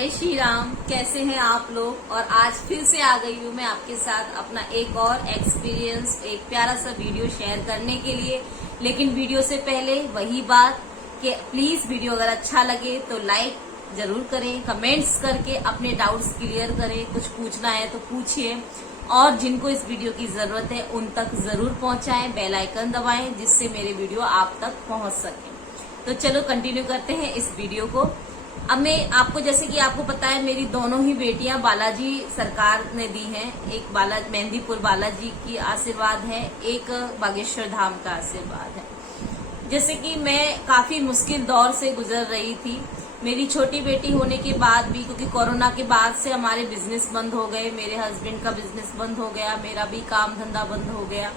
जय श्री राम। कैसे हैं आप लोग। और आज फिर से आ गई हूँ मैं आपके साथ अपना एक और एक्सपीरियंस, एक प्यारा सा वीडियो शेयर करने के लिए। लेकिन वीडियो से पहले वही बात कि प्लीज वीडियो अगर अच्छा लगे तो लाइक जरूर करें, कमेंट्स करके अपने डाउट्स क्लियर करें, कुछ पूछना है तो पूछिए, और जिनको इस वीडियो की जरूरत है उन तक जरूर पहुंचाएं, बेल आइकन दबाएं जिससे मेरे वीडियो आप तक पहुंच सके। तो चलो कंटिन्यू करते हैं इस वीडियो को। अब मैं आपको, जैसे कि आपको पता है, मेरी दोनों ही बेटियां बालाजी सरकार ने दी हैं। एक मेहंदीपुर बालाजी की आशीर्वाद है, एक बागेश्वर धाम का आशीर्वाद है। जैसे कि मैं काफी मुश्किल दौर से गुजर रही थी। मेरी छोटी बेटी होने के बाद भी, क्योंकि कोरोना के बाद से हमारे बिजनेस बंद हो गए, मेरे हस्बैंड का बिजनेस बंद हो गया, मेरा भी काम धंधा बंद हो गया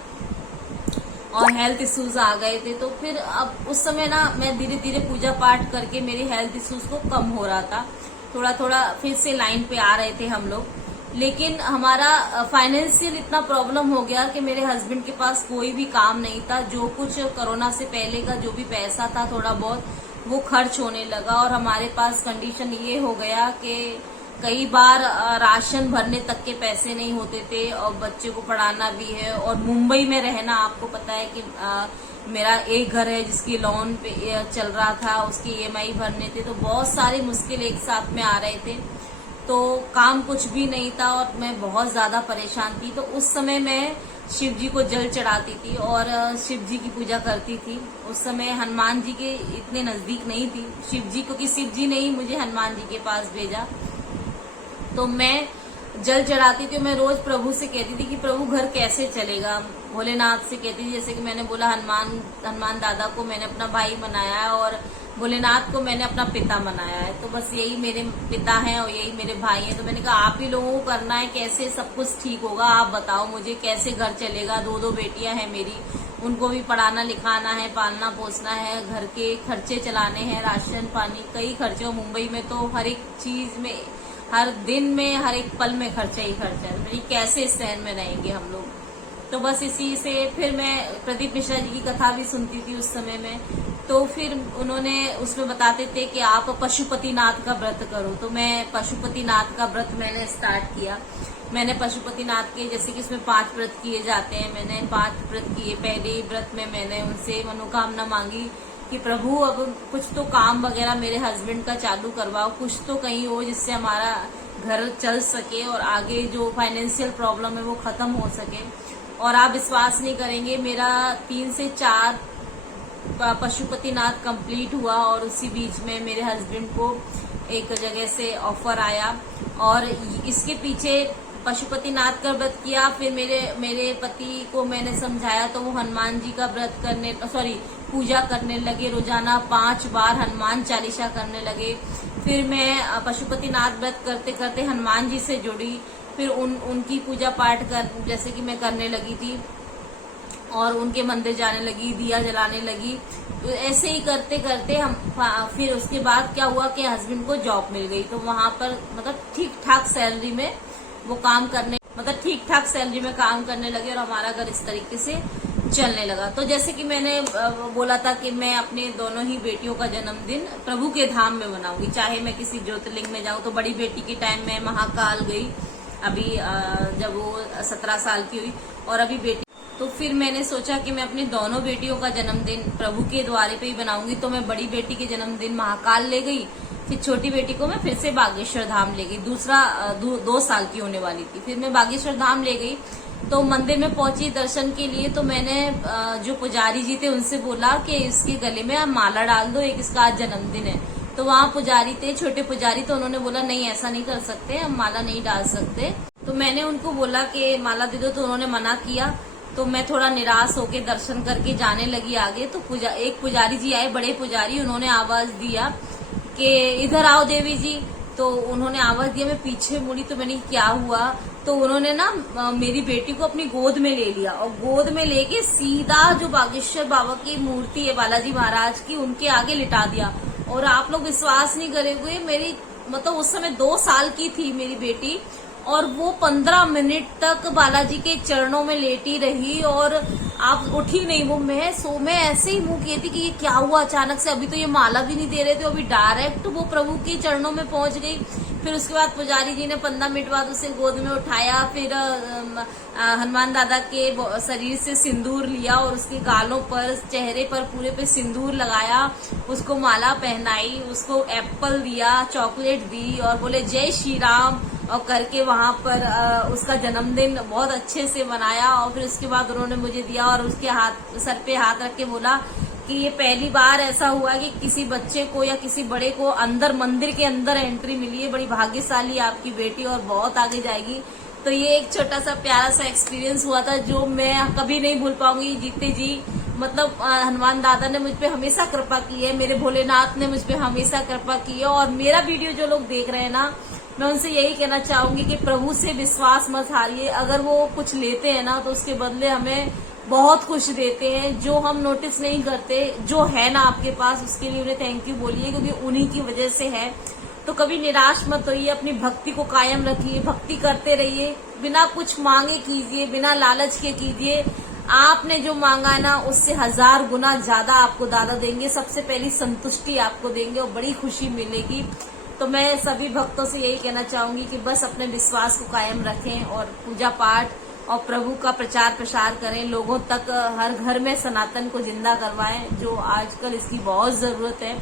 और हेल्थ इश्यूज आ गए थे। तो फिर अब उस समय ना मैं धीरे धीरे पूजा पाठ करके मेरे हेल्थ इश्यूज को कम हो रहा था, थोड़ा थोड़ा फिर से लाइन पे आ रहे थे हम लोग। लेकिन हमारा फाइनेंशियल इतना प्रॉब्लम हो गया कि मेरे हस्बैंड के पास कोई भी काम नहीं था। जो कुछ कोरोना से पहले का जो भी पैसा था थोड़ा बहुत वो खर्च होने लगा, और हमारे पास कंडीशन ये हो गया कि कई बार राशन भरने तक के पैसे नहीं होते थे, और बच्चे को पढ़ाना भी है, और मुंबई में रहना, आपको पता है कि मेरा एक घर है जिसकी लोन पे चल रहा था, उसकी ईएमआई भरने थे, तो बहुत सारी मुश्किल एक साथ में आ रहे थे। तो काम कुछ भी नहीं था और मैं बहुत ज्यादा परेशान थी। तो उस समय मैं शिव जी को जल चढ़ाती थी और शिव जी की पूजा करती थी। उस समय हनुमान जी के इतने नजदीक नहीं थी शिव जी, क्योंकि शिव जी ने ही मुझे हनुमान जी के पास भेजा। तो मैं जल चढ़ाती थी। मैं रोज प्रभु से कहती थी कि प्रभु घर कैसे चलेगा। भोलेनाथ से कहती थी, जैसे कि मैंने बोला हनुमान दादा को मैंने अपना भाई बनाया है और भोलेनाथ को मैंने अपना पिता बनाया है। तो बस यही मेरे पिता हैं और यही मेरे भाई हैं। तो मैंने कहा आप ही लोगों को करना है, कैसे सब कुछ ठीक होगा, आप बताओ मुझे कैसे घर चलेगा। दो बेटियां हैं मेरी, उनको भी पढ़ाना लिखाना है, पालना पोसना है, घर के खर्चे चलाने हैं, राशन पानी, कई खर्चे। मुंबई में तो हर एक चीज में, हर दिन में, हर एक पल में खर्चा ही खर्चा है। मेरी कैसे इस शहर में रहेंगे हम लोग। तो बस इसी से फिर मैं प्रदीप मिश्रा जी की कथा भी सुनती थी उस समय में। तो फिर उन्होंने उसमें बताते थे कि आप पशुपतिनाथ का व्रत करो। तो मैं पशुपतिनाथ का व्रत मैंने स्टार्ट किया। मैंने पशुपतिनाथ के, जैसे कि इसमें 5 व्रत किए जाते हैं, मैंने 5 व्रत किए। पहले ही व्रत में मैंने उनसे मनोकामना मांगी कि प्रभु अब कुछ तो काम वगैरह मेरे हस्बैंड का चालू करवाओ, कुछ तो कहीं हो जिससे हमारा घर चल सके और आगे जो फाइनेंशियल प्रॉब्लम है वो खत्म हो सके। और आप विश्वास नहीं करेंगे, मेरा 3 से 4 पशुपतिनाथ कंप्लीट हुआ और उसी बीच में मेरे हस्बैंड को एक जगह से ऑफर आया और इसके पीछे पशुपतिनाथ का व्रत किया। फिर मेरे पति को मैंने समझाया तो वो हनुमान जी का व्रत पूजा करने लगे। रोजाना 5 बार हनुमान चालीसा करने लगे। फिर मैं पशुपतिनाथ व्रत करते करते हनुमान जी से जुड़ी। फिर उनकी पूजा पाठ जैसे कि मैं करने लगी थी और उनके मंदिर जाने लगी, दिया जलाने लगी। तो ऐसे ही करते करते फिर उसके बाद क्या हुआ कि हस्बैंड को जॉब मिल गई। तो वहां पर ठीक ठाक सैलरी में वो काम करने, ठीक ठाक सैलरी में काम करने लगे और हमारा घर इस तरीके से चलने लगा। तो जैसे कि मैंने बोला था कि मैं अपने दोनों ही बेटियों का जन्मदिन प्रभु के धाम में मनाऊंगी, चाहे मैं किसी ज्योतिर्लिंग में जाऊं। तो बड़ी बेटी के टाइम में महाकाल गई, अभी जब वो 17 साल की हुई, और अभी बेटी। तो फिर मैंने सोचा कि मैं अपनी दोनों बेटियों का जन्मदिन प्रभु के द्वारे पे ही बनाऊंगी। तो मैं बड़ी बेटी के जन्मदिन महाकाल ले गई, फिर छोटी बेटी को मैं फिर से बागेश्वर धाम ले गई। 2 साल की होने वाली थी। फिर मैं बागेश्वर धाम ले गई। तो मंदिर में पहुंची दर्शन के लिए। तो मैंने जो पुजारी जी थे उनसे बोला कि इसके गले में आप माला डाल दो, एक इसका आज जन्मदिन है। तो वहाँ पुजारी थे, छोटे पुजारी, तो उन्होंने बोला नहीं ऐसा नहीं कर सकते, हम माला नहीं डाल सकते। तो मैंने उनको बोला कि माला दे दो, तो उन्होंने मना किया। तो मैं थोड़ा निराश होके दर्शन करके जाने लगी आगे। तो एक पुजारी जी आए, बड़े पुजारी, उन्होंने आवाज दिया कि इधर आओ देवी जी। तो उन्होंने आवाज दिया, मैं पीछे मुड़ी तो मैंने क्या हुआ। तो उन्होंने ना मेरी बेटी को अपनी गोद में ले लिया और गोद में लेके सीधा जो बागेश्वर बाबा की मूर्ति है बालाजी महाराज की, उनके आगे लिटा दिया। और आप लोग विश्वास नहीं करेंगे, मेरी उस समय 2 साल की थी मेरी बेटी, और वो 15 मिनट तक बालाजी के चरणों में लेटी रही और आप उठी नहीं। मैं ऐसे ही मुंह किए थी कि ये क्या हुआ अचानक से, अभी तो ये माला भी नहीं दे रहे थे, अभी डायरेक्ट वो प्रभु के चरणों में पहुंच गई। फिर उसके बाद पुजारी जी ने 15 मिनट बाद उसे गोद में उठाया, फिर हनुमान दादा के शरीर से सिंदूर लिया और उसके गालों पर, चेहरे पर पूरे पे सिंदूर लगाया, उसको माला पहनाई, उसको एप्पल दिया, चॉकलेट दी और बोले जय श्री राम और करके वहां पर उसका जन्मदिन बहुत अच्छे से मनाया। और फिर उसके बाद उन्होंने मुझे दिया और उसके सर पे हाथ रख के बोला कि ये पहली बार ऐसा हुआ कि किसी बच्चे को या किसी बड़े को अंदर मंदिर के अंदर एंट्री मिली है। बड़ी भाग्यशाली आपकी बेटी और बहुत आगे जाएगी। तो ये एक छोटा सा प्यारा सा एक्सपीरियंस हुआ था जो मैं कभी नहीं भूल पाऊंगी। जीते जी मतलब हनुमान दादा ने मुझ पे हमेशा कृपा की है, मेरे भोलेनाथ ने मुझ पे हमेशा कृपा की है। और मेरा वीडियो जो लोग देख रहे हैं ना, मैं उनसे यही कहना चाहूंगी कि प्रभु से विश्वास मत हारिए। अगर वो कुछ लेते हैं ना तो उसके बदले हमें बहुत कुछ देते हैं जो हम नोटिस नहीं करते। जो है ना आपके पास उसके लिए उन्हें थैंक यू बोलिए, क्योंकि उन्हीं की वजह से है। तो कभी निराश मत होइए, अपनी भक्ति को कायम रखिए, भक्ति करते रहिए, बिना कुछ मांगे कीजिए, बिना लालच के कीजिए। आपने जो मांगा है ना उससे 1000 गुना ज्यादा आपको दादा देंगे। सबसे पहली संतुष्टि आपको देंगे और बड़ी खुशी मिलेगी। तो मैं सभी भक्तों से यही कहना चाहूंगी कि बस अपने विश्वास को कायम रखें और पूजा पाठ और प्रभु का प्रचार प्रसार करें, लोगों तक हर घर में सनातन को जिंदा करवाएं, जो आजकल इसकी बहुत जरूरत है।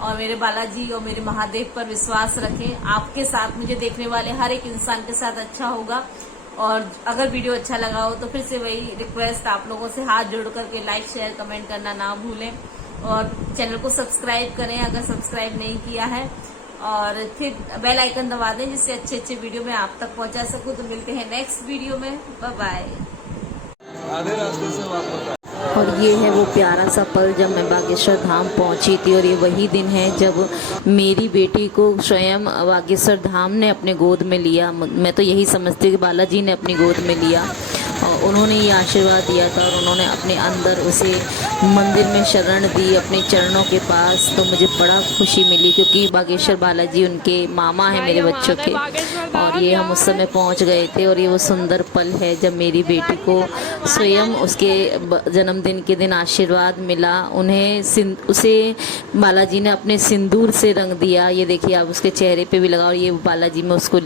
और मेरे बालाजी और मेरे महादेव पर विश्वास रखें। आपके साथ, मुझे देखने वाले हर एक इंसान के साथ अच्छा होगा। और अगर वीडियो अच्छा लगा हो तो फिर से वही रिक्वेस्ट आप लोगों से, हाथ जोड़ करके लाइक शेयर कमेंट करना ना भूलें और चैनल को सब्सक्राइब करें अगर सब्सक्राइब नहीं किया है। और फिर बेल आइकन दबा दें जिससे अच्छे अच्छे वीडियो मैं आप तक पहुंचा सकूं। तो मिलते हैं नेक्स्ट वीडियो में, बाय बाय। आधे रास्ते से वापस और ये है वो प्यारा सा पल जब मैं बागेश्वर धाम पहुंची थी। और ये वही दिन है जब मेरी बेटी को स्वयं बागेश्वर धाम ने अपने गोद में लिया। मैं तो यही समझती हूँ कि बालाजी ने अपनी गोद में लिया और उन्होंने ये आशीर्वाद दिया था और उन्होंने अपने अंदर उसे मंदिर में शरण दी, अपने चरणों के पास। तो मुझे बड़ा खुशी मिली क्योंकि बागेश्वर बालाजी उनके मामा हैं मेरे बच्चों के। और ये हम उस समय पहुंच गए थे और ये वो सुंदर पल है जब मेरी बेटी को स्वयं उसके जन्मदिन के दिन आशीर्वाद मिला। उसे बालाजी ने अपने सिंदूर से रंग दिया। ये देखिए आप, उसके चेहरे पे भी लगा और ये बालाजी में उसको